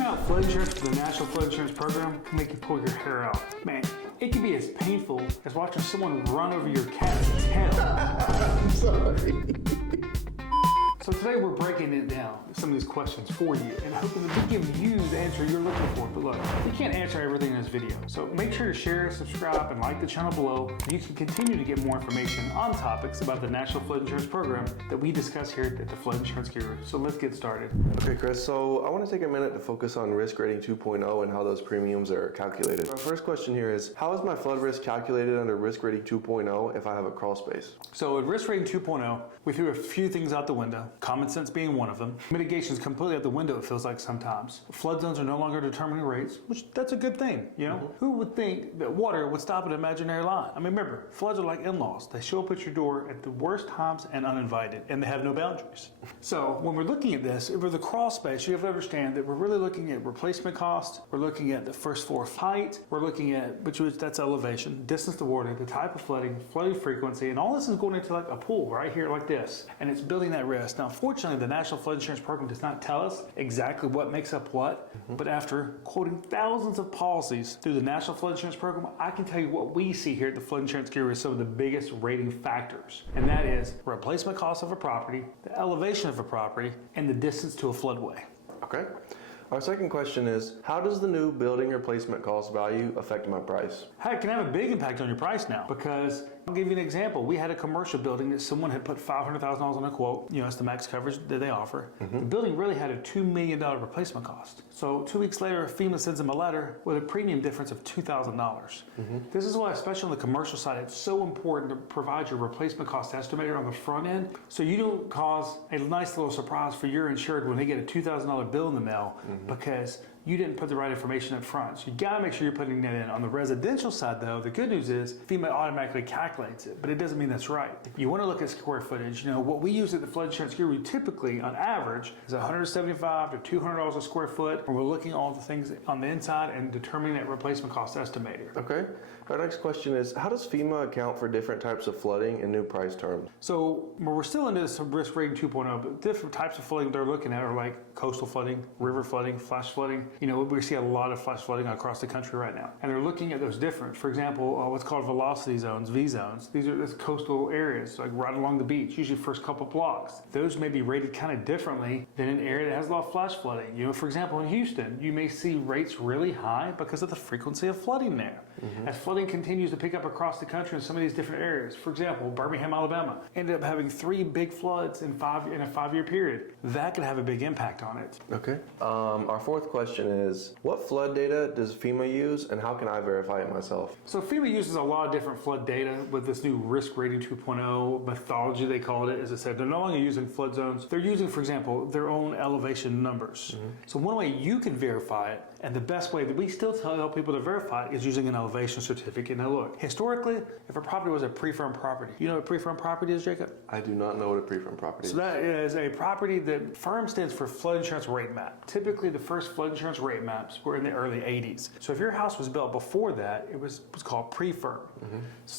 Figuring out flood insurance for the National Flood Insurance Program can make you pull your hair out. Man, it can be as painful as watching someone run over your cat's tail. I'm sorry. So today we're breaking it down, some of these questions for you, and hoping that we give you the answer you're looking for. But look, we can't answer everything in this video. So make sure to share, subscribe, and like the channel below. You can continue to get more information on topics about the National Flood Insurance Program that we discuss here at the Flood Insurance Guru. So let's get started. Okay, Chris, so I want to take a minute to focus on risk rating 2.0 and how those premiums are calculated. Our first question here is, how is my flood risk calculated under risk rating 2.0 if I have a crawl space? So at risk rating 2.0, we threw a few things out the window, common sense being one of them. Mitigation is completely out the window, it feels like sometimes. Flood zones are no longer determining rates, which that's a good thing, you know? Who would think that water would stop an imaginary line? I mean, remember, floods are like in-laws. They show up at your door at the worst times and uninvited, and they have no boundaries. So when we're looking at this, for the crawl space, you have to understand that we're really looking at replacement cost, we're looking at the first floor height, we're looking at, that's elevation, distance to water, the type of flooding frequency, and all this is going into like a pool right here like this, and it's building that risk. Now, unfortunately, the National Flood Insurance Program does not tell us exactly what makes up what, but after quoting thousands of policies through the National Flood Insurance Program, I can tell you what we see here at the Flood Insurance Guru is some of the biggest rating factors, and that is replacement cost of a property, the elevation of a property, and the distance to a floodway. Okay. Our second question is, how does the new building replacement cost value affect my price? Hey, it can have a big impact on your price now, because I'll give you an example. We had a commercial building that someone had put $500,000 on a quote. You know, it's the max coverage that they offer. The building really had a $2 million replacement cost. So 2 weeks later, FEMA sends them a letter with a premium difference of $2,000. This is why, especially on the commercial side, it's so important to provide your replacement cost estimator on the front end, so you don't cause a nice little surprise for your insured when they get a $2,000 bill in the mail, because you didn't put the right information up front. So you gotta make sure you're putting that in. On the residential side though, the good news is FEMA automatically calculates it, but it doesn't mean that's right. You wanna look at square footage. You know, what we use at the Flood Insurance Guru typically on average is $175 to $200 a square foot, and we're looking at all the things on the inside and determining that replacement cost estimator. Okay. Our next question is, how does FEMA account for different types of flooding and new price terms? So we're still into some risk rating 2.0, but different types of flooding they're looking at are like coastal flooding, river flooding, flash flooding. You know, we see a lot of flash flooding across the country right now. And they're looking at those different. For example, what's called velocity zones, V zones. These are coastal areas, like right along the beach, usually first couple blocks. Those may be rated kind of differently than an area that has a lot of flash flooding. You know, for example, in Houston, you may see rates really high because of the frequency of flooding there. As flooding continues to pick up across the country in some of these different areas, for example, Birmingham, Alabama, ended up having 3 big floods in a 5-year period. That could have a big impact on it. Okay. Our fourth question is, what flood data does FEMA use and how can I verify it myself? So FEMA uses a lot of different flood data with this new risk rating 2.0 methodology, they called it. As I said, they're no longer using flood zones. They're using, for example, their own elevation numbers. So one way you can verify it, and the best way that we still tell people to verify it, is using an elevation certificate. Now look, historically, if a property was a pre-firm property, you know what a pre-firm property is, Jacob? I do not know what a pre-firm property is. So that is a property that firm stands for flood insurance rate map. Typically the first flood insurance rate maps were in the early 80s. So if your house was built before that, it was called pre-firm.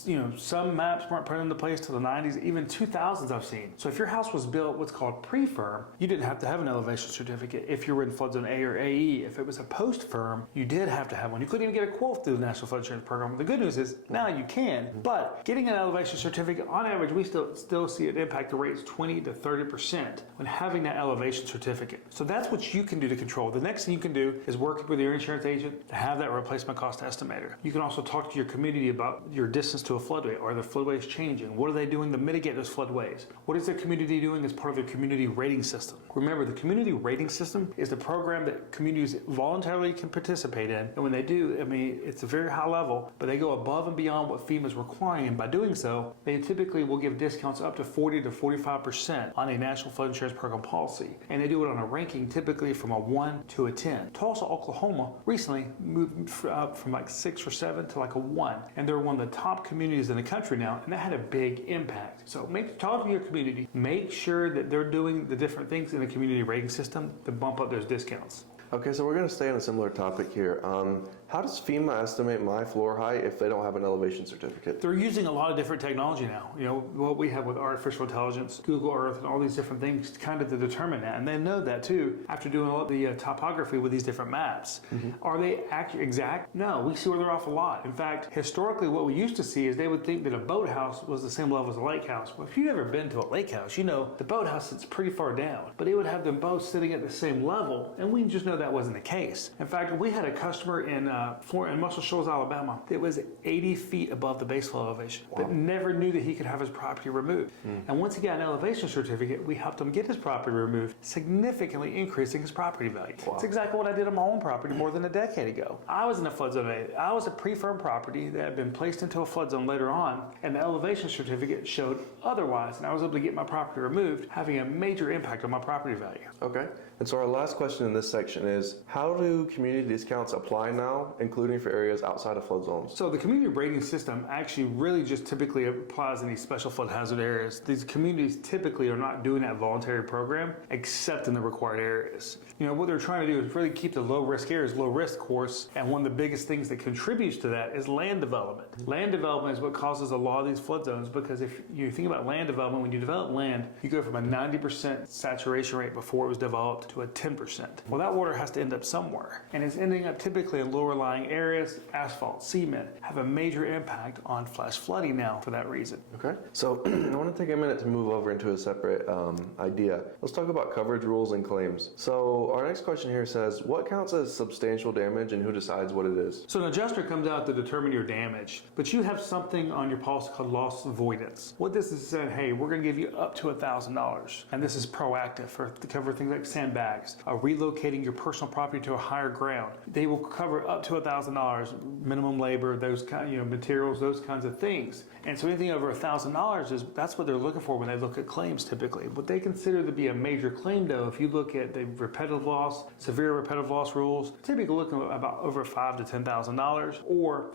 You know, some maps weren't put into place till the 90s, even 2000s I've seen. So if your house was built what's called pre-firm, you didn't have to have an elevation certificate if you were in flood zone A or AE. If it was a post-firm, you did have to have one. You couldn't even get a quote through the National Flood Insurance Program. The good news is now you can, but getting an elevation certificate, on average, we still see it impact the rates 20 to 30% when having that elevation certificate. So that's what you can do to control. The next thing you can do is work with your insurance agent to have that replacement cost estimator. You can also talk to your community about your distance to a floodway. Are the floodways changing? What are they doing to mitigate those floodways? What is the community doing as part of their community rating system? Remember, the community rating system is the program that communities voluntarily can participate in. And when they do, I mean, it's a very high level, but they go above and beyond what FEMA is requiring. And by doing so, they typically will give discounts up to 40 to 45% on a National Flood Insurance Program policy. And they do it on a ranking typically from a 1 to a 10. Tulsa, Oklahoma recently moved up from like 6 or 7 to like a 1. And they're one of the top communities in the country now, and that had a big impact. So talk to your community. Make sure that they're doing the different things in the community rating system to bump up those discounts. Okay, so we're going to stay on a similar topic here. How does FEMA estimate my floor height if they don't have an elevation certificate? They're using a lot of different technology now. You know, what we have with artificial intelligence, Google Earth, and all these different things kind of to determine that. And they know that too after doing all the topography with these different maps. Are they exact? No, we see where they're off a lot. In fact, historically, what we used to see is they would think that a boathouse was the same level as a lake house. Well, if you've ever been to a lake house, you know the boathouse sits pretty far down, but it would have them both sitting at the same level, and we just know that wasn't the case. In fact, we had a customer in Muscle Shoals, Alabama, that was 80 feet above the base flood elevation, but never knew that he could have his property removed. And once he got an elevation certificate, we helped him get his property removed, significantly increasing his property value. That's exactly what I did on my own property more than a decade ago. I was in a flood zone. I was a pre-firm property that had been placed into a flood zone later on, and the elevation certificate showed otherwise, and I was able to get my property removed, having a major impact on my property value. Okay. And so our last question in this section is, how do community discounts apply now, including for areas outside of flood zones? So the community rating system actually really just typically applies in these special flood hazard areas. These communities typically are not doing that voluntary program except in the required areas. You know, what they're trying to do is really keep the low risk areas low risk, of course, and one of the biggest things that contributes to that is land development. Land development is what causes a lot of these flood zones, because if you think about land development, when you develop land, you go from a 90% saturation rate before it was developed to a 10%. Well, that water has to end up somewhere, and it's ending up typically in lower lying areas. Asphalt, cement have a major impact on flash flooding now for that reason. Okay, so I want to take a minute to move over into a separate idea. Let's talk about coverage rules and claims. So our next question here says, what counts as substantial damage and who decides what it is? So an adjuster comes out to determine your damage, but you have something on your policy called loss avoidance. What this is saying, hey, we're going to give you up to $1,000, and this is proactive to cover things like sandbags, relocating your personal property to a higher ground. They will cover up to $1,000, minimum labor, those kind, materials, those kinds of things. And so anything over $1,000 is that's what they're looking for when they look at claims typically. What they consider to be a major claim, though, if you look at the repetitive loss, severe repetitive loss rules, typically looking at about over $5,000 to $10,000, or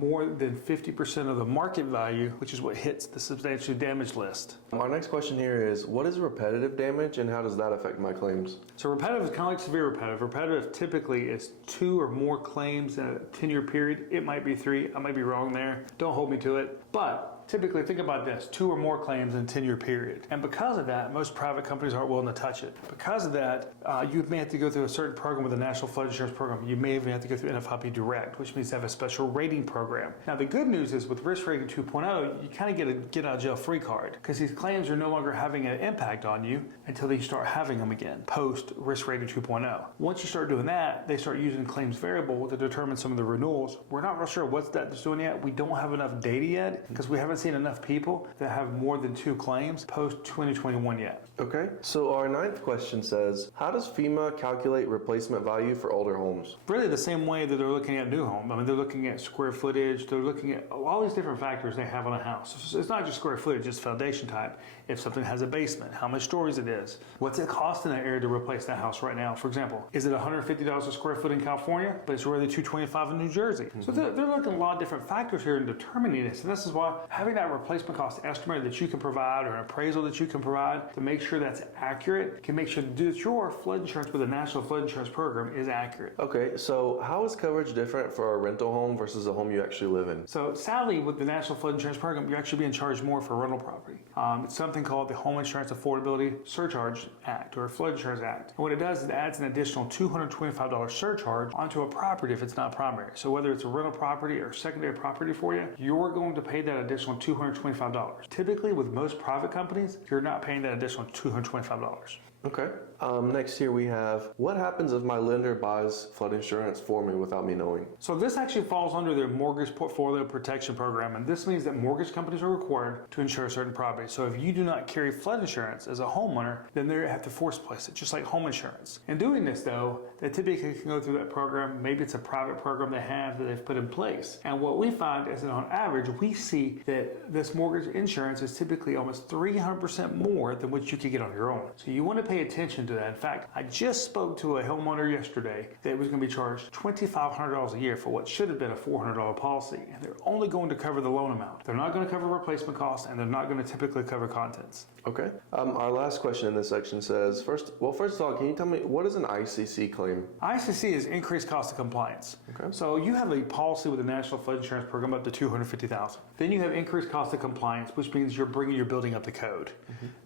more than 50% of the market value, which is what hits the substantial damage list. Our next question here is, what is repetitive damage and how does that affect my claims? So repetitive is kind of like severe repetitive. Repetitive typically is 2 or more claims in a 10-year period. It might be 3. I might be wrong there. Don't hold me to it. But typically, think about this, 2 or more claims in a 10-year period. And because of that, most private companies aren't willing to touch it. Because of that, you may have to go through a certain program with the National Flood Insurance Program. You may even have to go through NFIP Direct, which means to have a special rating program. Now, the good news is with risk rating 2.0, you kind of get a get out of jail free card, because these claims are no longer having an impact on you until you start having them again, post risk rating 2.0. Once you start doing that, they start using claims variable to determine some of the renewals. We're not real sure what's that's doing yet. We don't have enough data yet, because we haven't seen enough people that have more than 2 claims post 2021 yet. Okay, so our 9th question says, how does FEMA calculate replacement value for older homes? Really the same way that they're looking at new home. I mean, they're looking at square footage, they're looking at all these different factors they have on a house. It's not just square footage, it's foundation type. If something has a basement, how much stories it is, what's it cost in that area to replace that house right now? For example, is it $150 a square foot in California, but it's really $225 in New Jersey? So they're looking at a lot of different factors here in determining this. And this is why having that replacement cost estimate that you can provide, or an appraisal that you can provide to make sure that's accurate, can make sure that your flood insurance with the National Flood Insurance Program is accurate. Okay, so how is coverage different for a rental home versus a home you actually live in? So sadly, with the National Flood Insurance Program, you're actually being charged more for rental property. It's something called the Home Insurance Affordability Surcharge Act, or Flood Insurance Act. And what it does is it adds an additional $225 surcharge onto a property if it's not primary. So whether it's a rental property or secondary property for you, you're going to pay that additional $225. Typically, with most private companies, you're not paying that additional $225. Okay. Next here we have, what happens if my lender buys flood insurance for me without me knowing? So this actually falls under their mortgage portfolio protection program, and this means that mortgage companies are required to insure certain properties. So if you do not carry flood insurance as a homeowner, then they have to force place it, just like home insurance. In doing this though, they typically can go through that program. Maybe it's a private program they have that they've put in place. And what we find is that on average, we see that this mortgage insurance is typically almost 300% more than what you could get on your own. So you want to pay attention to that. In fact, I just spoke to a homeowner yesterday that was going to be charged $2,500 a year for what should have been a $400 policy, and they're only going to cover the loan amount. They're not going to cover replacement costs, and they're not going to typically cover contents. Okay. Our last question in this section says, first of all, can you tell me what is an ICC claim? ICC is increased cost of compliance. Okay. So you have a policy with the National Flood Insurance Program up to $250,000. Then you have increased cost of compliance, which means you're bringing your building up to code.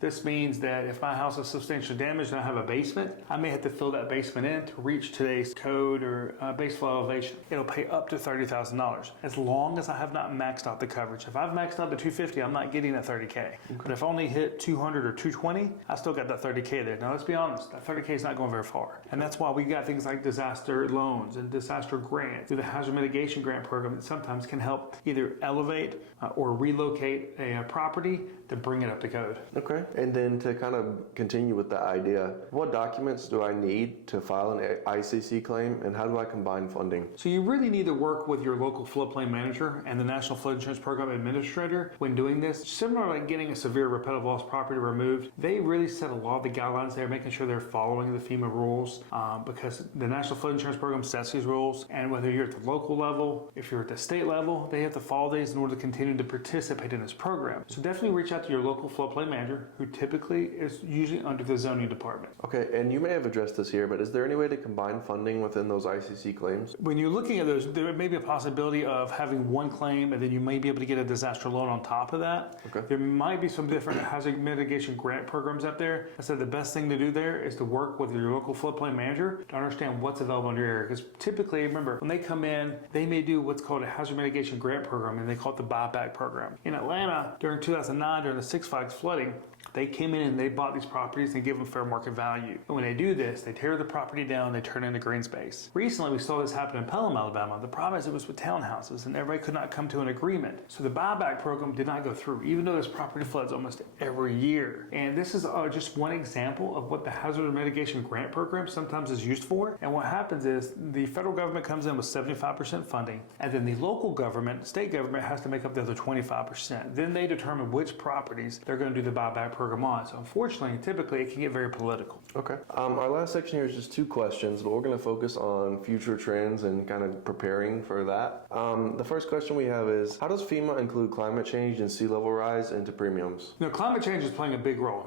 This means that if my house is substantially damaged and I have a basement, I may have to fill that basement in to reach today's code or base flood elevation. It'll pay up to $30,000 as long as I have not maxed out the coverage. If I've maxed out the $250,000, I'm not getting that $30,000. But if I only hit $200,000 or $220,000, I still got that $30,000 there. Now let's be honest, that $30,000 is not going very far. And that's why we got things like disaster loans and disaster grants through the hazard mitigation grant program that sometimes can help either elevate or relocate a property to bring it up to code. Okay. And then to kind of continue with that idea, what documents do I need to file an ICC claim, and how do I combine funding? So you really need to work with your local floodplain manager and the National Flood Insurance Program administrator when doing this. Similar like getting a severe repetitive loss property removed, they really set a lot of the guidelines there, making sure they're following the FEMA rules because the National Flood Insurance Program sets these rules, and whether you're at the local level, if you're at the state level, they have to follow these in order to continue to participate in this program. So definitely reach out to your local floodplain manager, who typically is usually under the zoning department. Okay, and you may have addressed this here, but is there any way to combine funding within those ICC claims? When you're looking at those, there may be a possibility of having one claim and then you may be able to get a disaster loan on top of that. Okay. There might be some different hazard mitigation grant programs out there. I said the best thing to do there is to work with your local floodplain manager to understand what's available in your area. Because typically, remember, when they come in, they may do what's called a hazard mitigation grant program, and they call it the buyback program. In Atlanta, during 2009, during the Six Flags flooding, they came in and they bought these properties and gave them fair market value. And when they do this, they tear the property down, they turn it into green space. Recently, we saw this happen in Pelham, Alabama. The problem is it was with townhouses and everybody could not come to an agreement. So the buyback program did not go through, even though this property floods almost every year. And this is just one example of what the hazard mitigation grant program sometimes is used for. And what happens is the federal government comes in with 75% funding, and then the local government, state government, has to make up the other 25%. Then they determine which properties they're going to do the buyback program on. So unfortunately, typically it can get very political. Okay. Our last section here is just two questions, but we're going to focus on future trends and kind of preparing for that. The first question we have is, how does FEMA include climate change and sea level rise into premiums? Climate change is playing a big role.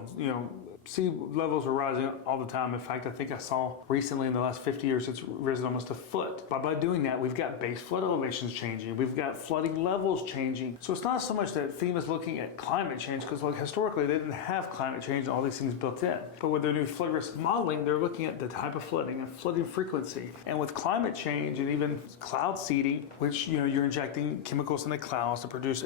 Sea levels are rising all the time. In fact, I think I saw recently in the last 50 years, it's risen almost a foot. By doing that, we've got base flood elevations changing. We've got flooding levels changing. So it's not so much that FEMA's looking at climate change, because historically they didn't have climate change and all these things built in. But with their new flood risk modeling, they're looking at the type of flooding and flooding frequency. And with climate change and even cloud seeding, which you're injecting chemicals in the clouds to produce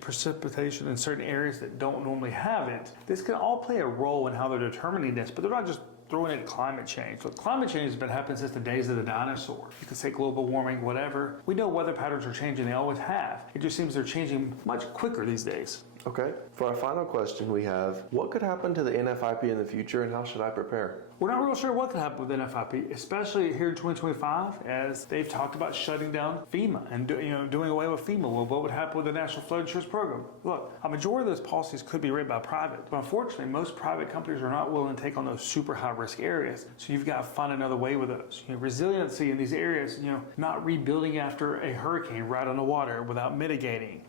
precipitation in certain areas that don't normally have it, this can all play a role in how they're determining this, but they're not just throwing in climate change. So climate change has been happening since the days of the dinosaurs. You can say global warming, whatever. We know weather patterns are changing, they always have. It just seems they're changing much quicker these days. Okay. For our final question we have, what could happen to the NFIP in the future, and how should I prepare? We're not real sure what could happen with NFIP, especially here in 2025, as they've talked about shutting down FEMA and doing away with FEMA. Well, what would happen with the National Flood Insurance Program? Look, a majority of those policies could be written by private, but unfortunately, most private companies are not willing to take on those super high risk areas. So you've got to find another way with those. Resiliency in these areas, not rebuilding after a hurricane right on the water without mitigating.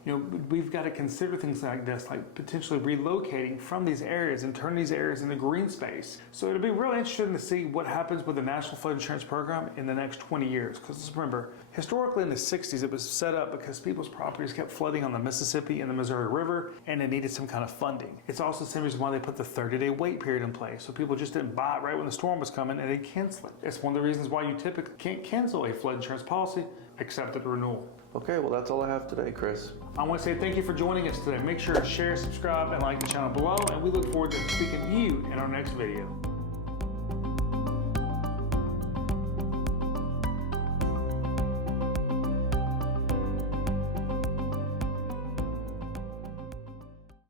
We've got to consider things like this, like potentially relocating from these areas and turn these areas into green space. So it'll be really interesting to see what happens with the National Flood Insurance Program in the next 20 years. Because remember, historically in the 60s, it was set up because people's properties kept flooding on the Mississippi and the Missouri River, and they needed some kind of funding. It's also the same reason why they put the 30-day wait period in place. So people just didn't buy it right when the storm was coming and they'd cancel it. It's one of the reasons why you typically can't cancel a flood insurance policy except at renewal. Okay, well that's all I have today, Chris. I want to say thank you for joining us today. Make sure to share, subscribe, and like the channel below, and we look forward to speaking to you in our next video.